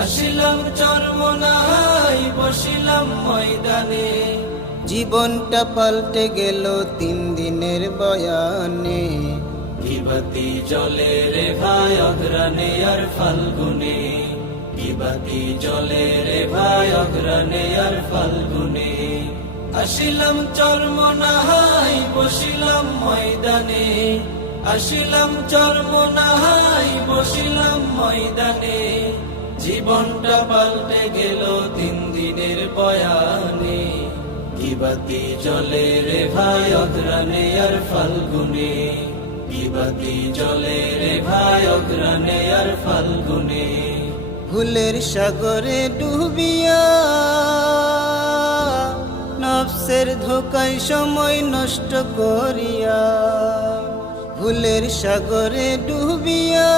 আসিলাম চরমোনাই বসিলাম ময়দানে, জীবনটা পাল্টে গেল 3 দিনের বয়ানে। কিবাতি জলে রে ভাই অগ্রানে আর ফাল্গুনে, কিবাতি জলে রে ভাই অগ্রানে আর ফাল্গুনে। আসিলাম চরমোনাই বসিলাম ময়দানে, আসিলাম চরমোনাই বসিলাম ময়দানে, জীবনটা পাল্টে গেল 3 দিনের বয়ানে। কিবাতি জলে রে ভাই অগ্রানে আর ফাল্গুনে, কিবাতি জলে রে ভাই অগ্রানে আর ফাল্গুনে। ভুলের সাগরে ডুবিয়া নফসের ধোকায় সময় নষ্ট করিয়া, ভুলের সাগরে ডুবিয়া